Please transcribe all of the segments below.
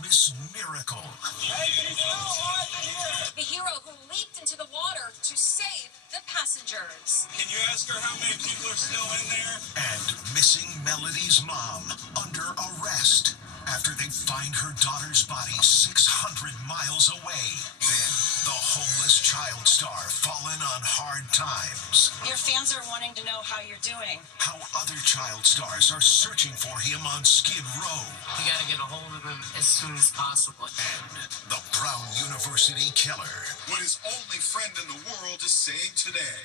Christmas miracle. The hero who leaped into the water to save the passengers. Can you ask her how many people are still in there? And missing Melody's mom under arrest after they find her daughter's body 600 miles away. Then the homeless child star fallen on hard times. Your fans are wanting to know how you're doing. How other child stars are searching for him on Skid Row. You gotta get a hold of him as soon as possible. And the Brown University killer. What his only friend in the world is saying today.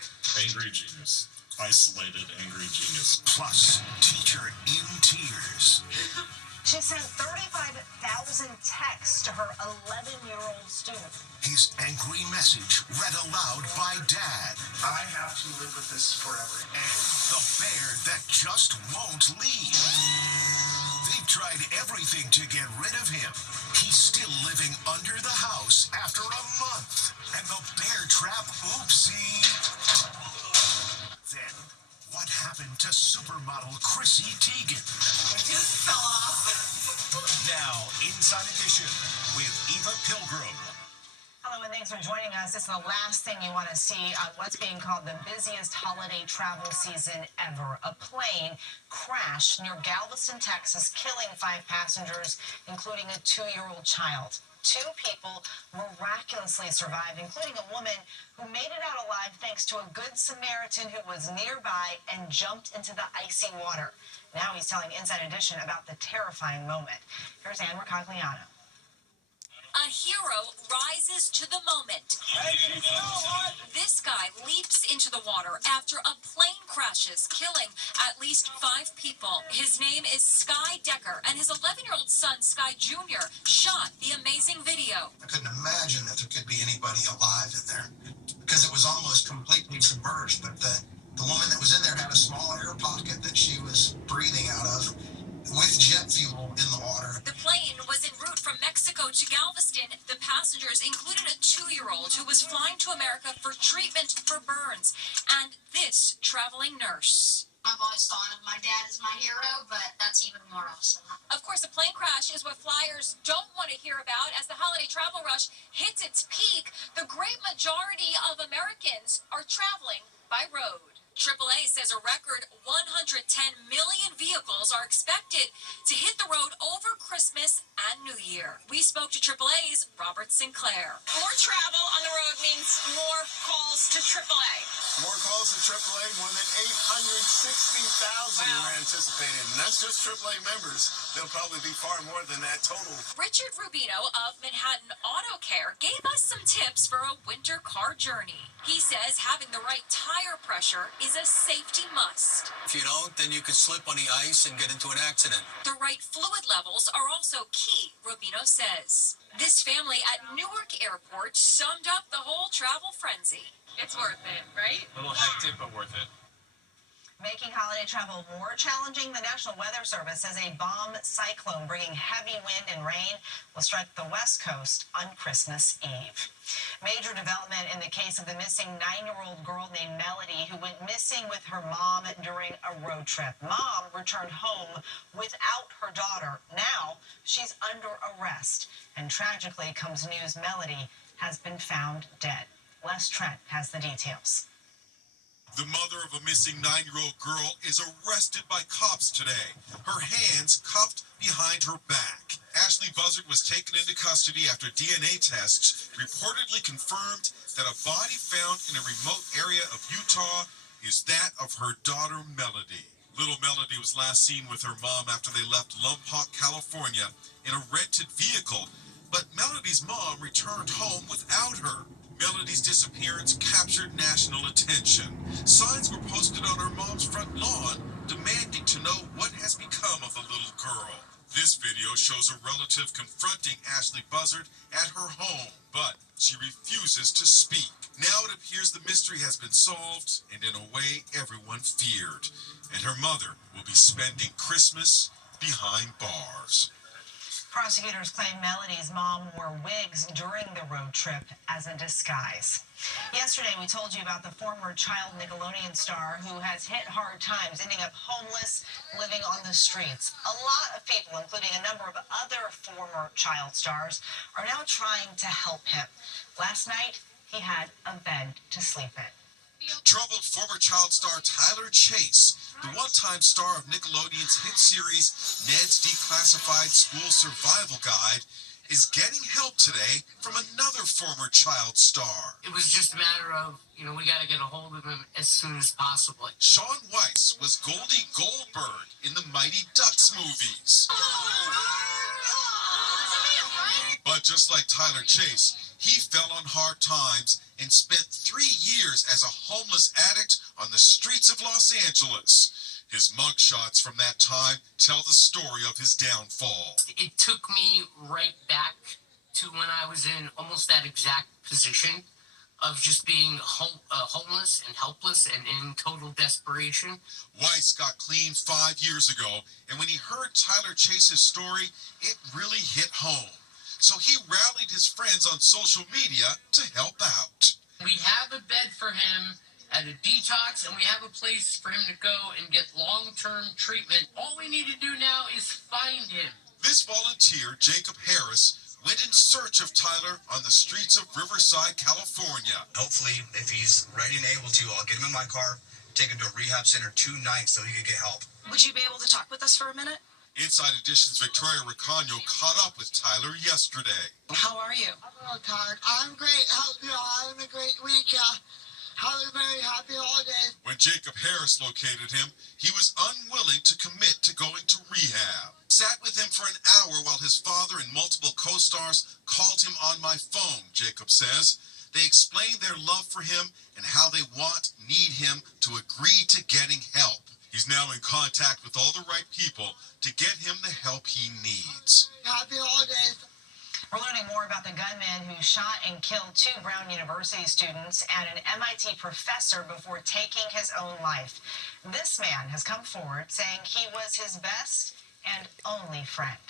Angry genius. Isolated angry genius. Plus, teacher in tears. She sent 35,000 texts to her 11-year-old student. His angry message read aloud by Dad. I have to live with this forever. And the bear that just won't leave. They've tried everything to get rid of him. He's still living under the house after a month. And the bear trap, oopsie. Then, what happened to supermodel Chrissy Teigen? My tooth fell off. Now, Inside Edition with Eva Pilgrim. Hello and thanks for joining us. This is the last thing you want to see on what's being called the busiest holiday travel season ever. A plane crashed near Galveston, Texas, killing 5 passengers, including a 2-year-old child. 2 people miraculously survived, including a woman who made it out alive thanks to a good Samaritan who was nearby and jumped into the icy water. Now he's telling Inside Edition about the terrifying moment. Here's Anne Mercogliano. A hero rises to the moment. This guy leaps into the water after a plane crashes, killing at least 5 people. His name is Sky Decker, and his 11-year-old son, Sky Jr., shot the amazing video. I couldn't imagine that there could be anybody alive in there because it was almost completely submerged. But the woman that was in there had a small air pocket that she was breathing out of with jet fuel in the water. The plane was en route from Mexico to Galveston. The passengers included a 2-year-old who was flying to America for treatment for burns, and this traveling nurse. I've always thought of my dad as my hero, but that's even more awesome. Of course, a plane crash is what flyers don't want to hear about. As the holiday travel rush hits its peak, the great majority of Americans are traveling by road. AAA says a record 110 million vehicles are expected to hit the road over Christmas and New Year. We spoke to AAA's Robert Sinclair. More travel on the road means more calls to AAA. More calls to AAA, more than 860,000 we're anticipating. And that's just AAA members. They'll probably be far more than that total. Richard Rubino of Manhattan Auto Care gave us some tips for a winter car journey. He says having the right tire pressure is a safety must. If you don't, then you could slip on the ice and get into an accident. The right fluid levels are also key, Rubino says. This family at Newark Airport summed up the whole travel frenzy. It's worth it, right? A little hectic, but worth it. Making holiday travel more challenging, the National Weather Service says a bomb cyclone bringing heavy wind and rain will strike the West Coast on Christmas Eve. Major development in the case of the missing 9-year-old girl named Melody who went missing with her mom during a road trip. Mom returned home without her daughter. Now she's under arrest. And tragically comes news Melody has been found dead. Les Trent has the details. The mother of a missing 9-year-old girl is arrested by cops today. Her hands cuffed behind her back. Ashley Buzzard was taken into custody after DNA tests reportedly confirmed that a body found in a remote area of Utah is that of her daughter, Melody. Little Melody was last seen with her mom after they left Lompoc, California in a rented vehicle, but Melody's mom returned home without her. Melody's disappearance captured national attention. Signs were posted on her mom's front lawn demanding to know what has become of the little girl. This video shows a relative confronting Ashley Buzzard at her home, but she refuses to speak. Now it appears the mystery has been solved, and in a way everyone feared. And her mother will be spending Christmas behind bars. Prosecutors claim Melody's mom wore wigs during the road trip as a disguise. Yesterday, we told you about the former child Nickelodeon star who has hit hard times, ending up homeless, living on the streets. A lot of people, including a number of other former child stars, are now trying to help him. Last night, he had a bed to sleep in. Troubled former child star Tyler Chase, the one-time star of Nickelodeon's hit series Ned's Declassified School Survival Guide, is getting help today from another former child star. It was just a matter of, we got to get a hold of him as soon as possible. Shaun Weiss was Goldie Goldberg in the Mighty Ducks movies. But just like Tyler Chase, he fell on hard times and spent 3 years as a homeless addict on the streets of Los Angeles. His mugshots from that time tell the story of his downfall. It took me right back to when I was in almost that exact position of just being homeless and helpless and in total desperation. Weiss got clean 5 years ago, and when he heard Tyler Chase's story, it really hit home. So he rallied his friends on social media to help out. We have a bed for him at a detox, and we have a place for him to go and get long-term treatment. All we need to do now is find him. This volunteer, Jacob Harris, went in search of Tyler on the streets of Riverside, California. Hopefully, if he's ready and able to, I'll get him in my car, take him to a rehab center 2 nights so he can get help. Would you be able to talk with us for a minute? Inside Edition's Victoria Ricano caught up with Tyler yesterday. How are you? I'm tired. I'm great. How's you all having a great week? Have a very happy holidays. When Jacob Harris located him, he was unwilling to commit to going to rehab. Sat with him for an hour while his father and multiple co-stars called him on my phone, Jacob says. They explained their love for him and how they need him to agree to getting help. He's now in contact with all the right people to get him the help he needs. Happy holidays. We're learning more about the gunman who shot and killed 2 Brown University students and an MIT professor before taking his own life. This man has come forward saying he was his best and only friend.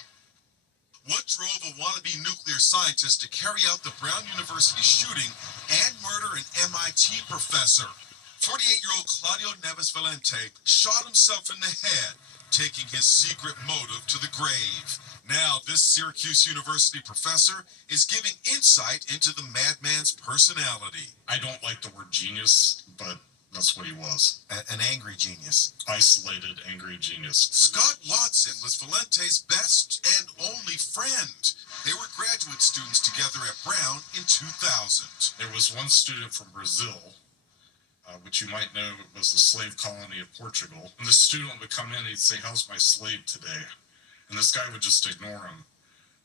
What drove a wannabe nuclear scientist to carry out the Brown University shooting and murder an MIT professor? 48-year-old Claudio Neves Valente shot himself in the head, taking his secret motive to the grave. Now, this Syracuse University professor is giving insight into the madman's personality. I don't like the word genius, but that's what he was. An angry genius. Isolated, angry genius. Scott Watson was Valente's best and only friend. They were graduate students together at Brown in 2000. There was one student from Brazil, which you might know was the slave colony of Portugal. And the student would come in and he'd say, "How's my slave today?" And this guy would just ignore him.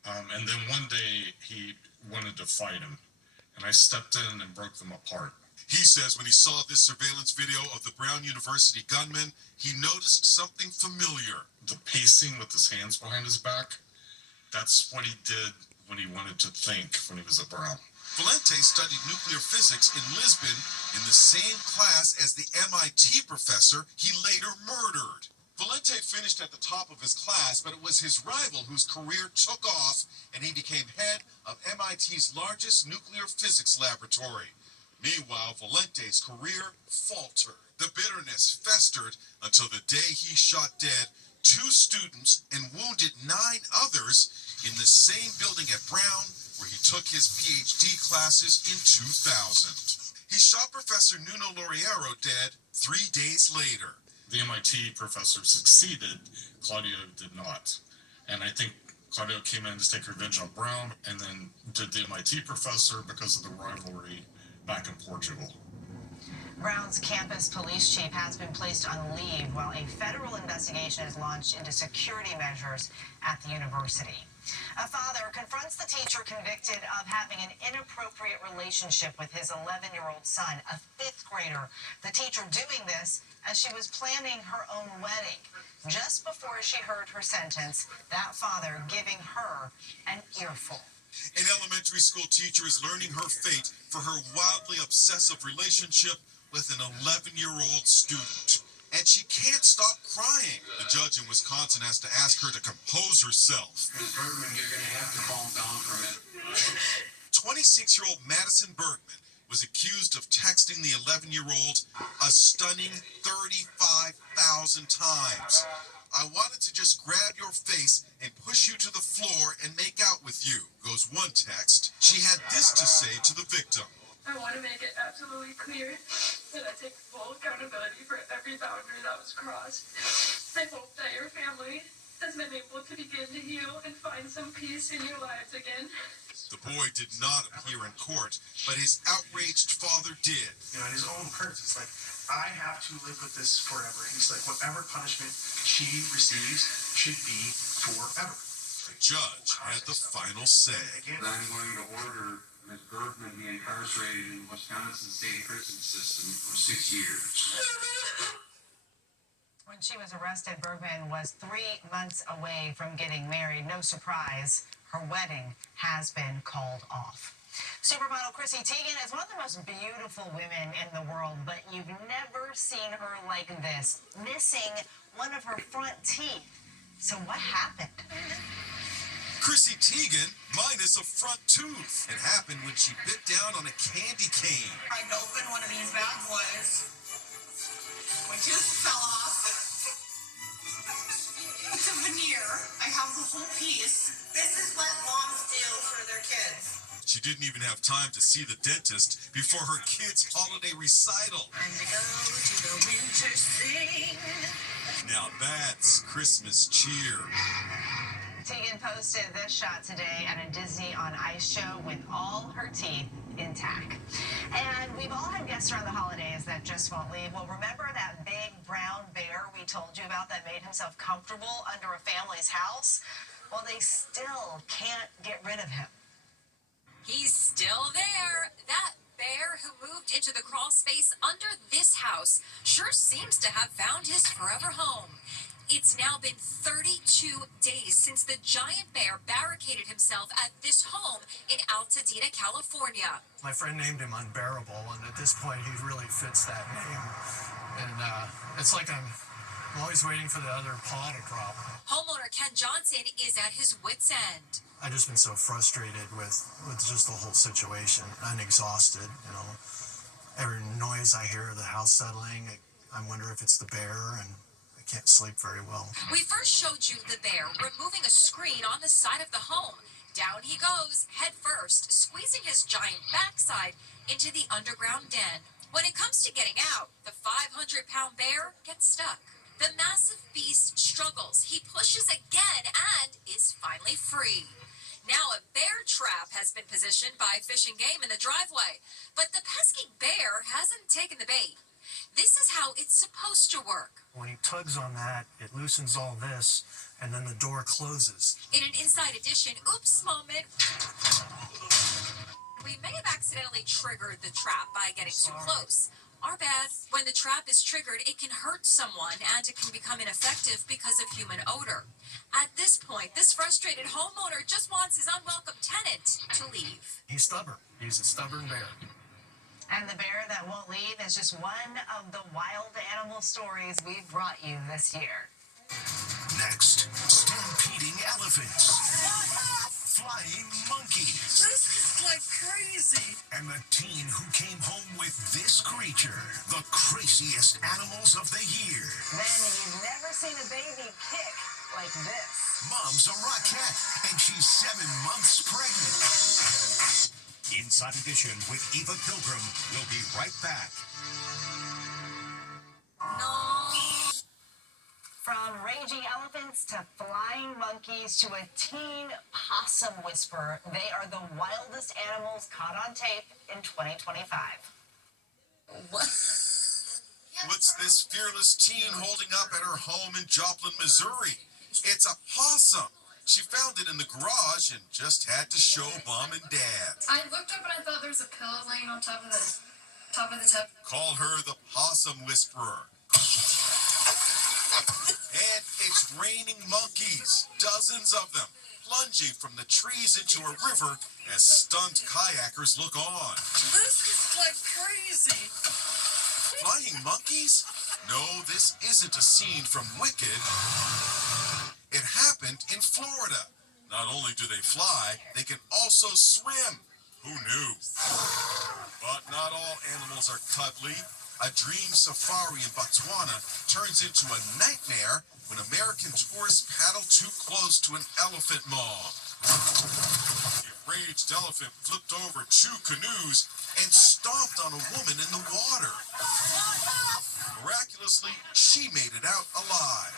And then one day he wanted to fight him. And I stepped in and broke them apart. He says when he saw this surveillance video of the Brown University gunman, he noticed something familiar. The pacing with his hands behind his back, that's what he did when he wanted to think when he was at Brown. Valente studied nuclear physics in Lisbon in the same class as the MIT professor he later murdered. Valente finished at the top of his class, but it was his rival whose career took off, and he became head of MIT's largest nuclear physics laboratory. Meanwhile, Valente's career faltered. The bitterness festered until the day he shot dead 2 students and wounded 9 others in the same building at Brown where he took his PhD classes in 2000. He shot Professor Nuno Laureiro dead 3 days later. The MIT professor succeeded, Claudio did not. And I think Claudio came in to take revenge on Brown and then did the MIT professor because of the rivalry back in Portugal. Brown's campus police chief has been placed on leave while a federal investigation is launched into security measures at the university. A father confronts the teacher convicted of having an inappropriate relationship with his 11-year-old son, a 5th grader. The teacher doing this as she was planning her own wedding. Just before she heard her sentence, that father giving her an earful. An elementary school teacher is learning her fate for her wildly obsessive relationship with an 11-year-old student. and she can't stop crying. The judge in Wisconsin has to ask her to compose herself. Ms. Bergman, you're going to have to calm down for a minute. 26-year-old Madison Bergman was accused of texting the 11-year-old a stunning 35,000 times. I wanted to just grab your face and push you to the floor and make out with you, goes one text. She had this to say to the victim. I want to make it absolutely clear that I take full accountability for every boundary that was crossed. I hope that your family has been able to begin to heal and find some peace in your lives again. The boy did not appear in court, but his outraged father did. You know, in his own words, it's like, I have to live with this forever. He's like, whatever punishment she receives should be forever. The judge had the final say. I'm going to order Ms. Bergman be incarcerated in the Wisconsin State Prison System for 6 years. When she was arrested, Bergman was 3 months away from getting married. No surprise, her wedding has been called off. Supermodel Chrissy Teigen is one of the most beautiful women in the world, but you've never seen her like this, missing one of her front teeth. So what happened? Chrissy Teigen minus a front tooth. It happened when she bit down on a candy cane. I opened one of these bad boys. My tooth fell off. It's a veneer. I have the whole piece. This is what moms do for their kids. She didn't even have time to see the dentist before her kids' holiday recital. I'm to go to the winter sing. Now that's Christmas cheer. Teigen posted this shot today at a Disney on Ice show with all her teeth intact. And we've all had guests around the holidays that just won't leave. Well, remember that big brown bear we told you about that made himself comfortable under a family's house? Well, they still can't get rid of him. He's still there. That bear who moved into the crawl space under this house sure seems to have found his forever home. It's now been 32 days since the giant bear barricaded himself at this home in Altadena, California. My friend named him Unbearable, and at this point, he really fits that name. And it's like I'm always waiting for the other paw to drop. Homeowner Ken Johnson is at his wit's end. I've just been so frustrated with just the whole situation. I'm exhausted, you know. Every noise I hear of the house settling, I wonder if it's the bear, and I can't sleep very well. We first showed you the bear removing a screen on the side of the home. Down he goes, head first, squeezing his giant backside into the underground den. When it comes to getting out, the 500-pound bear gets stuck. The massive beast struggles. He pushes again and is finally free. Now a bear trap has been positioned by Fish and Game in the driveway, but the pesky bear hasn't taken the bait. This is how it's supposed to work. When he tugs on that, it loosens all this, and then the door closes. In an Inside Edition oops moment, we may have accidentally triggered the trap by getting too close. Our bad. When the trap is triggered, it can hurt someone and it can become ineffective because of human odor. At this point, this frustrated homeowner just wants his unwelcome tenant to leave. He's stubborn. He's a stubborn bear. And the bear that won't leave is just one of the wild animal stories we've brought you this year. Next, stampeding elephants, flying monkeys, This is like crazy. and the teen who came home with this creature, the craziest animals of the year. Then you've never seen a baby kick like this. Mom's a rockette, and she's 7 months pregnant. Inside Edition with Eva Pilgrim. We'll be right back. From raging elephants to flying monkeys to a teen possum whisperer, they are the wildest animals caught on tape in 2025. What's this fearless teen holding up at her home in Joplin, Missouri? It's a possum. She found it in the garage and just had to show Mom and Dad. I looked up and I thought there was a pillow laying on top of the tub. Call her the Possum Whisperer. And it's raining monkeys, dozens of them, plunging from the trees into a river as stunned kayakers look on. This is like crazy. Flying monkeys? No, this isn't a scene from Wicked. It happened in Florida. Not only do they fly, they can also swim. Who knew? But not all animals are cuddly. A dream safari in Botswana turns into a nightmare when American tourists paddle too close to an elephant mob. The enraged elephant flipped over 2 canoes and stomped on a woman in the water. Miraculously, she made it out alive.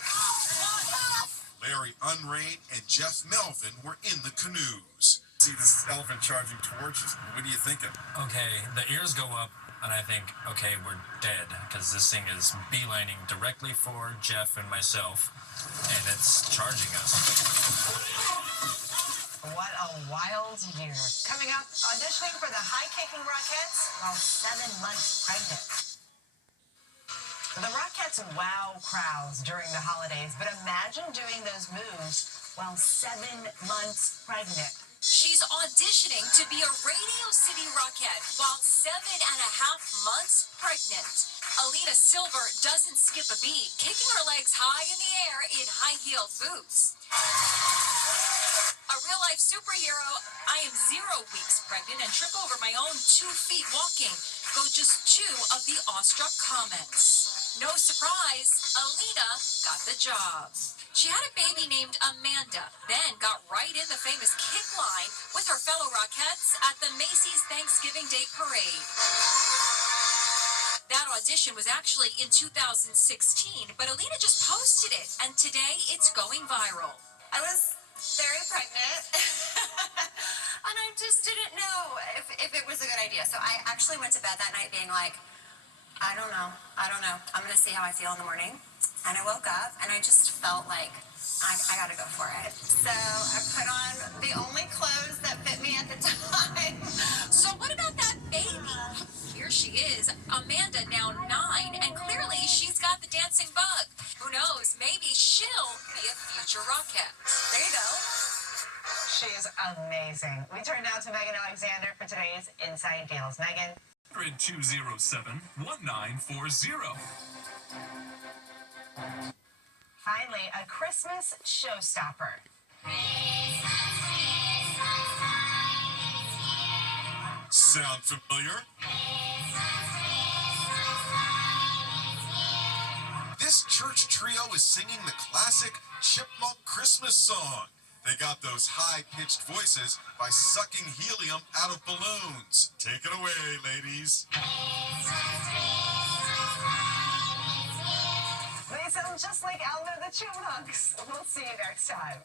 Larry Unrain and Jeff Melvin were in the canoes. See this elephant charging towards us. What are you thinking? Okay, the ears go up, and I think, okay, we're dead, because this thing is beelining directly for Jeff and myself, and it's charging us. What a wild year. Coming up, auditioning for the high-kicking Rockettes while 7 months pregnant. The Rockettes wow crowds during the holidays, but imagine doing those moves while 7 months pregnant. She's auditioning to be a Radio City Rockette while 7.5 months pregnant. Alina Silver doesn't skip a beat, kicking her legs high in the air in high-heeled boots. A real-life superhero, I am 0 weeks pregnant and trip over my own 2 feet walking. Go just 2 of the awestruck comments. No surprise, Alina got the job. She had a baby named Amanda, then got right in the famous kick line with her fellow Rockettes at the Macy's Thanksgiving Day Parade. That audition was actually in 2016, but Alina just posted it, and today it's going viral. I was very pregnant, and I just didn't know if it was a good idea. So I actually went to bed that night being like, I don't know. I'm going to see how I feel in the morning. And I woke up, and I just felt like I got to go for it. So I put on the only clothes that fit me at the time. So what about that baby? Here she is, Amanda, now 9, and clearly she's got the dancing bug. Who knows, maybe she'll be a future Rockette. There you go. She is amazing. We turn now to Megan Alexander for today's Inside Deals. Megan. 207-1940. Finally, a Christmas showstopper. Sound familiar? This church trio is singing the classic Chipmunk Christmas song. They got those high-pitched voices by sucking helium out of balloons. Take it away, ladies. They sound just like Alvin and the Chipmunks. We'll see you next time.